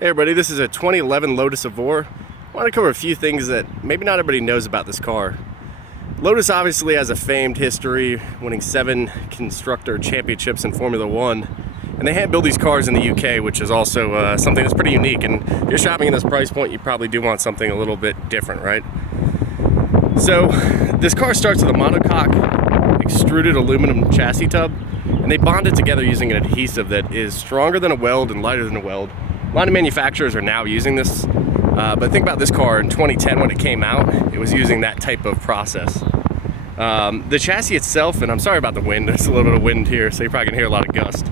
Hey everybody, this is a 2011 Lotus Evora. I want to cover a few things that maybe not everybody knows about this car. Lotus obviously has a famed history, winning 7 constructor championships in Formula One. And they hand build these cars in the UK, which is also something that's pretty unique. And if you're shopping in this price point, you probably do want something a little bit different, right? So this car starts with a monocoque extruded aluminum chassis tub, and they bond it together using an adhesive that is stronger than a weld and lighter than a weld. A lot of manufacturers are now using this, but think about this car in 2010 when it came out, it was using that type of process. The chassis itself, and I'm sorry about the wind, there's a little bit of wind here, so you're probably gonna hear a lot of gust.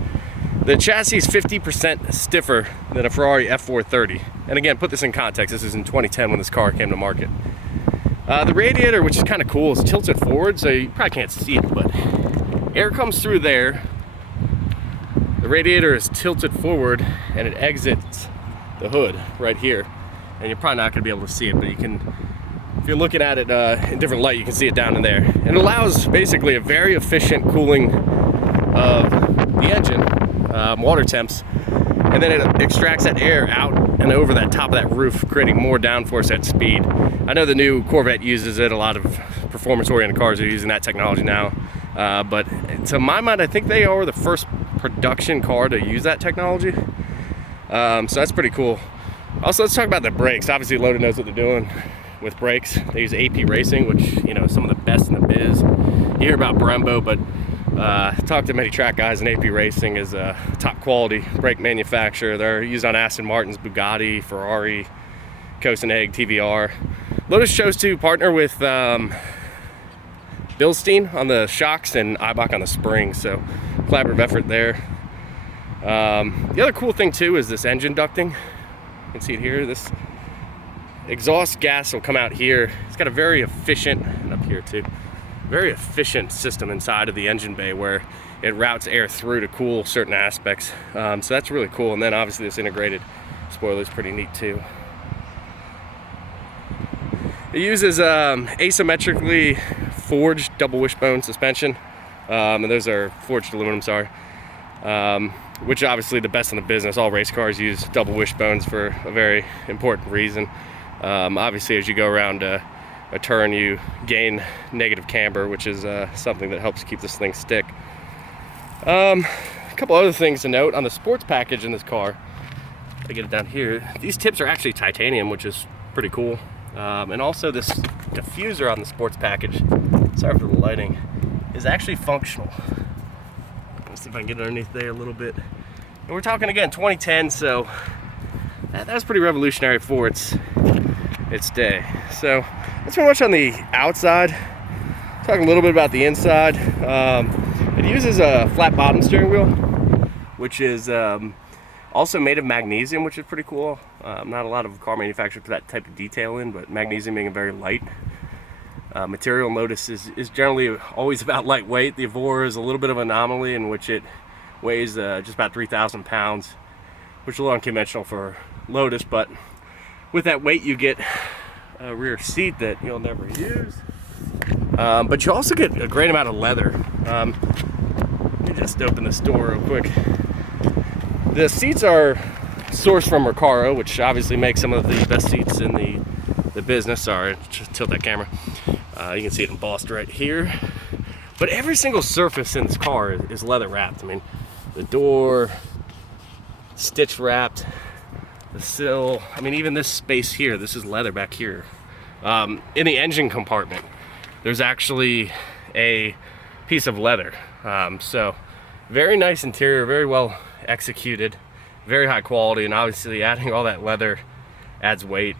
The chassis is 50% stiffer than a Ferrari F430. And again, put this in context, this is in 2010 when this car came to market. The radiator, which is kind of cool, is tilted forward, so you probably can't see it, but air comes through there. The radiator is tilted forward and it exits the hood right here. And you're probably not going to be able to see it, but you can, if you're looking at it in different light, you can see it down in there. And it allows basically a very efficient cooling of the engine, water temps, and then it extracts that air out and over that top of that roof, creating more downforce at speed. I know the new Corvette uses it, a lot of performance-oriented cars are using that technology now. But to my mind, I think they are the first production car to use that technology. So that's pretty cool. Also, let's talk about the brakes. Obviously, Lotus knows what they're doing with brakes. They use AP Racing, which, you know, some of the best in the biz. You hear about Brembo, but talk to many track guys, and AP Racing is a top quality brake manufacturer. They're used on Aston Martin's, Bugatti, Ferrari, Koenigsegg, TVR. Lotus chose to partner with Bilstein on the shocks and Eibach on the springs, so collaborative effort there. The other cool thing too is this engine ducting. You can see it here. This exhaust gas will come out here. It's got a very efficient, and up here too, very efficient system inside of the engine bay where it routes air through to cool certain aspects. So that's really cool. And then obviously this integrated spoiler is pretty neat too. It uses asymmetrically forged double wishbone suspension, and those are forged aluminum, sorry, which obviously the best in the business. All race cars use double wishbones for a very important reason. Obviously, as you go around a turn, you gain negative camber, which is something that helps keep this thing stick. A couple other things to note on the sports package in this car. I get it down here. These tips are actually titanium, which is pretty cool. And also this diffuser on the sports package, sorry for the lighting, is actually functional. Let's see if I can get underneath there a little bit. And we're talking again 2010, so that's pretty revolutionary for its day. So that's pretty much on the outside. Talk a little bit about the inside. It uses a flat bottom steering wheel, which is also made of magnesium, which is pretty cool. Not a lot of car manufacturers put that type of detail in, but magnesium being a very light material in Lotus is generally always about lightweight. The Evora is a little bit of an anomaly in which it weighs just about 3,000 pounds, which is a little unconventional for Lotus, but with that weight you get a rear seat that you'll never use. But you also get a great amount of leather. Let me just open this door real quick. The seats are sourced from Recaro, which obviously makes some of the best seats in the business. Sorry, just tilt that camera. You can see it embossed right here. But every single surface in this car is leather wrapped. I mean, the door, stitch wrapped, the sill. I mean, even this space here, this is leather back here. In the engine compartment, there's actually a piece of leather. So very nice interior, very well executed, very high quality, and obviously adding all that leather adds weight.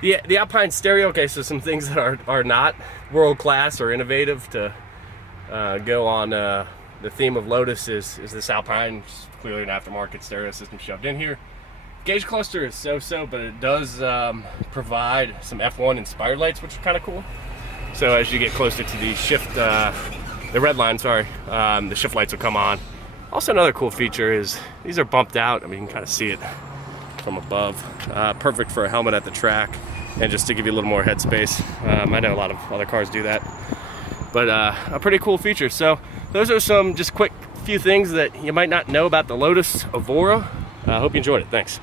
The Alpine stereo, okay, so some things that are not world-class or innovative to go on the theme of Lotus is this Alpine, clearly an aftermarket stereo system shoved in here. Gauge cluster is so-so, but it does provide some F1 inspired lights, which are kind of cool. So as you get closer to the shift, the red line, sorry, the shift lights will come on. Also, another cool feature is these are bumped out. I mean, you can kind of see it from above. Perfect for a helmet at the track and just to give you a little more headspace. I know a lot of other cars do that, but a pretty cool feature. So those are some just quick few things that you might not know about the Lotus Evora. I hope you enjoyed it. Thanks.